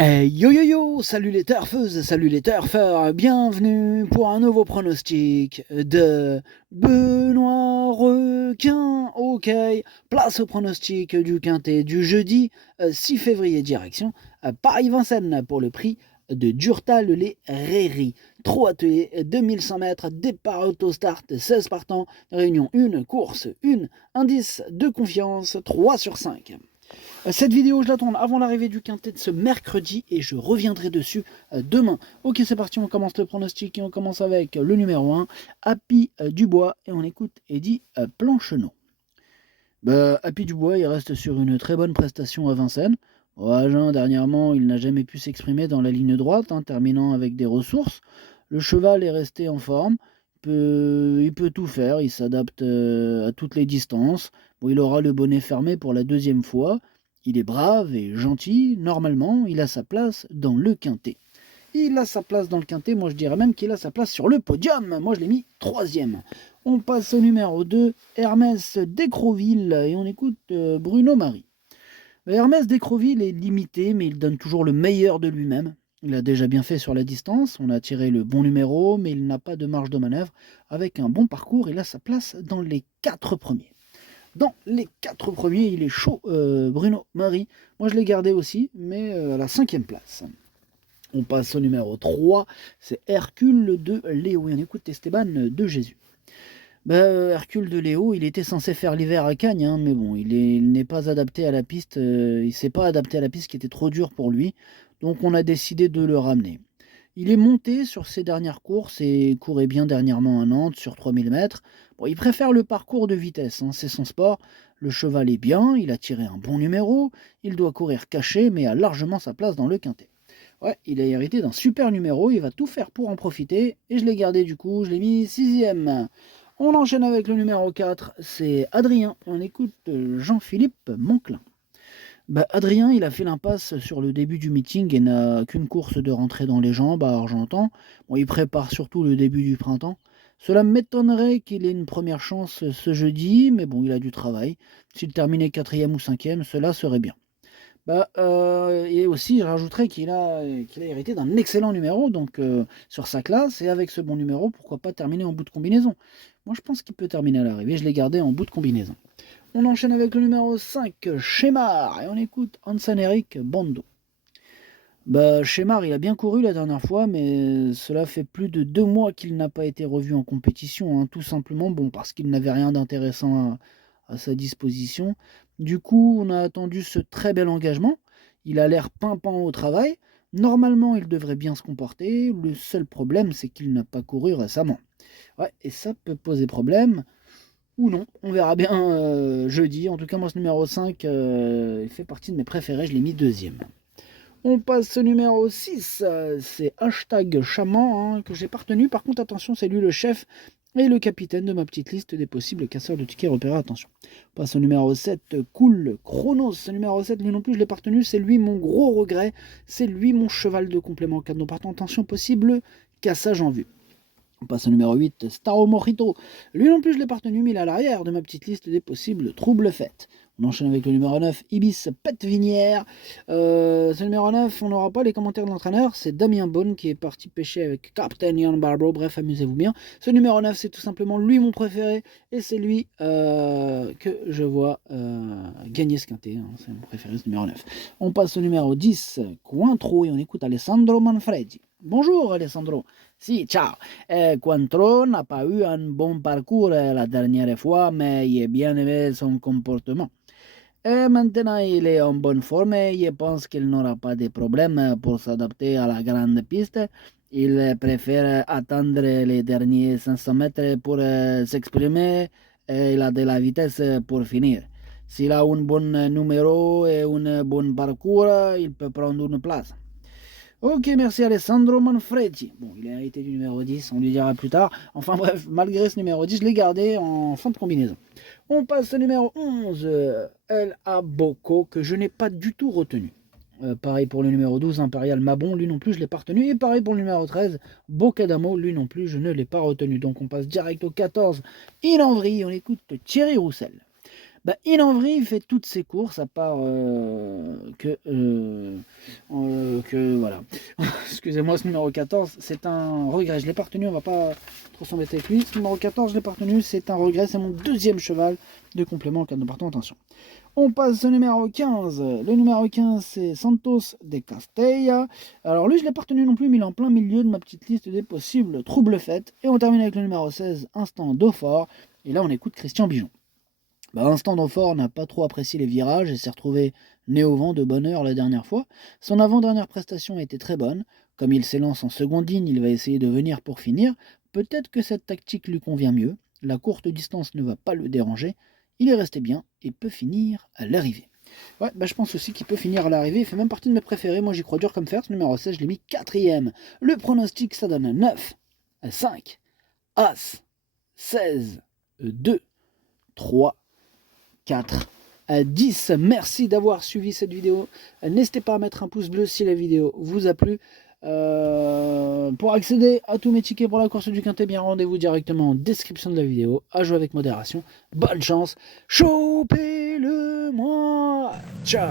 Yo yo yo, salut les turfeuses, salut les turfeurs, bienvenue pour un nouveau pronostic de Benoît Requin. Ok, place au pronostic du quintet du jeudi 6 février, direction Paris-Vincennes pour le prix de Durtal-les-Rairies. 3 ateliers, 2100 mètres, départ autostart, 16 partants, réunion 1, course 1, indice de confiance 3 sur 5. Cette vidéo, je la tourne avant l'arrivée du quintet de ce mercredi et je reviendrai dessus demain. Ok, c'est parti, on commence le pronostic et on commence avec le numéro 1, Happy Dubois, et on écoute Eddy Plancheneau. Happy Dubois, il reste sur une très bonne prestation à Vincennes. Agen, dernièrement, il n'a jamais pu s'exprimer dans la ligne droite, terminant avec des ressources. Le cheval est resté en forme. Il peut tout faire, il s'adapte à toutes les distances. Bon, il aura le bonnet fermé pour la deuxième fois. Il est brave et gentil. Normalement, il a sa place dans le quintet. Il a sa place dans le quintet. Moi, je dirais même qu'il a sa place sur le podium. Moi, je l'ai mis troisième. On passe au numéro 2, Hermès d'Écroville. Et on écoute Bruno Marie. Hermès d'Écroville est limité, mais il donne toujours le meilleur de lui-même. Il a déjà bien fait sur la distance, on a tiré le bon numéro, mais il n'a pas de marge de manœuvre. Avec un bon parcours, il a sa place dans les 4 premiers. Dans les 4 premiers, il est chaud, Bruno Marie. Moi, je l'ai gardé aussi, mais à la 5e place. On passe au numéro 3, c'est Hercule de Léo. Et on écoute Esteban de Jésus. Hercule de Léo, il était censé faire l'hiver à Cagnes, mais bon, il n'est pas adapté à la piste. Il s'est pas adapté à la piste qui était trop dure pour lui. Donc on a décidé de le ramener. Il est monté sur ses dernières courses et courait bien dernièrement à Nantes sur 3000 mètres. Bon, il préfère le parcours de vitesse, c'est son sport. Le cheval est bien, il a tiré un bon numéro. Il doit courir caché, mais a largement sa place dans le quintet. Ouais, il a hérité d'un super numéro, il va tout faire pour en profiter. Et je l'ai gardé du coup, je l'ai mis 6e. On enchaîne avec le numéro 4, c'est Adrien. On écoute Jean-Philippe Monclin. Adrien, il a fait l'impasse sur le début du meeting et n'a qu'une course de rentrée dans les jambes à Argentan. Bon, il prépare surtout le début du printemps. Cela m'étonnerait qu'il ait une première chance ce jeudi, mais bon, il a du travail. S'il terminait 4e ou 5e, cela serait bien. Et aussi, je rajouterais qu'il a hérité d'un excellent numéro donc, sur sa classe, et avec ce bon numéro, pourquoi pas terminer en bout de combinaison. Moi, je pense qu'il peut terminer à l'arrivée, je l'ai gardé en bout de combinaison. On enchaîne avec le numéro 5, Shemar, et on écoute Hansen-Eric Bando. Shemar, il a bien couru la dernière fois, mais cela fait plus de 2 mois qu'il n'a pas été revu en compétition, tout simplement parce qu'il n'avait rien d'intéressant à sa disposition. Du coup, on a attendu ce très bel engagement. Il a l'air pimpant au travail. Normalement, il devrait bien se comporter. Le seul problème, c'est qu'il n'a pas couru récemment. Ouais, et ça peut poser problème. Ou non, on verra bien jeudi. En tout cas, moi, ce numéro 5, il fait partie de mes préférés. Je l'ai mis deuxième. On passe au numéro 6, c'est hashtag chaman que j'ai pas retenu. Par contre, attention, c'est lui le chef et le capitaine de ma petite liste des possibles casseurs de tickets repérés. Attention. On passe au numéro 7, Cool Chronos. Ce numéro 7, lui non plus, je l'ai pas retenu. C'est lui mon gros regret. C'est lui mon cheval de complément. Car nous partons, attention, possible cassage en vue. On passe au numéro 8, Staro Mojito. Lui non plus, je l'ai pas retenu, mais il est à l'arrière de ma petite liste des possibles troubles faits. On enchaîne avec le numéro 9, Ibis Petvinière. Ce numéro 9, on n'aura pas les commentaires de l'entraîneur. C'est Damien Bonne qui est parti pêcher avec Captain Ian Barbro. Bref, amusez-vous bien. Ce numéro 9, c'est tout simplement lui mon préféré. Et c'est lui que je vois gagner ce quintet. C'est mon préféré, ce numéro 9. On passe au numéro 10, Cointreau. Et on écoute Alessandro Manfredi. Bonjour Alessandro. Si, ciao. Cointreau n'a pas eu un bon parcours la dernière fois, mais il a bien aimé son comportement. Et maintenant, il est en bonne forme et je pense qu'il n'aura pas de problème pour s'adapter à la grande piste. Il préfère attendre les derniers 500 mètres pour s'exprimer et il a de la vitesse pour finir. S'il a un bon numéro et un bon parcours, il peut prendre une place. Ok, merci Alessandro Manfredi. Bon, il a hérité du numéro 10, on lui dira plus tard. Enfin bref, malgré ce numéro 10, je l'ai gardé en fin de combinaison. On passe au numéro 11, El Aboko, que je n'ai pas du tout retenu. Pareil pour le numéro 12, Impérial Mabon, lui non plus, je ne l'ai pas retenu. Et pareil pour le numéro 13, Bocadamo, lui non plus, je ne l'ai pas retenu. Donc on passe direct au 14, Inenvry, on écoute Thierry Roussel. Bah, il en vrille, il fait toutes ses courses à part que voilà. Excusez-moi, ce numéro 14, c'est un regret. Je l'ai pas retenu, on va pas trop s'embêter avec lui. Ce numéro 14, je l'ai pas retenu, c'est un regret. C'est mon deuxième cheval de complément en cas de partant. Attention. On passe au numéro 15. Le numéro 15, c'est Santos de Castella. Alors lui, je ne l'ai pas retenu non plus, mais il est en plein milieu de ma petite liste des possibles troubles faites. Et on termine avec le numéro 16, Instant Dauphin. Et là, on écoute Christian Bijon. Instant Dauphin n'a pas trop apprécié les virages et s'est retrouvé né au vent de bonne heure la dernière fois. Son avant-dernière prestation a été très bonne. Comme il s'élance en seconde ligne, il va essayer de venir pour finir. Peut-être que cette tactique lui convient mieux. La courte distance ne va pas le déranger. Il est resté bien et peut finir à l'arrivée. Ouais, je pense aussi qu'il peut finir à l'arrivée. Il fait même partie de mes préférés. Moi, j'y crois dur comme fer. Ce numéro 16, je l'ai mis 4ème. Le pronostic, ça donne 9, 5, As, 16, 2, 3, 4 à 10. Merci d'avoir suivi cette vidéo. N'hésitez pas à mettre un pouce bleu si la vidéo vous a plu. Pour accéder à tous mes tickets pour la course du Quintet, bien rendez-vous directement en description de la vidéo. À jouer avec modération. Bonne chance. Chopez-le moi. Ciao.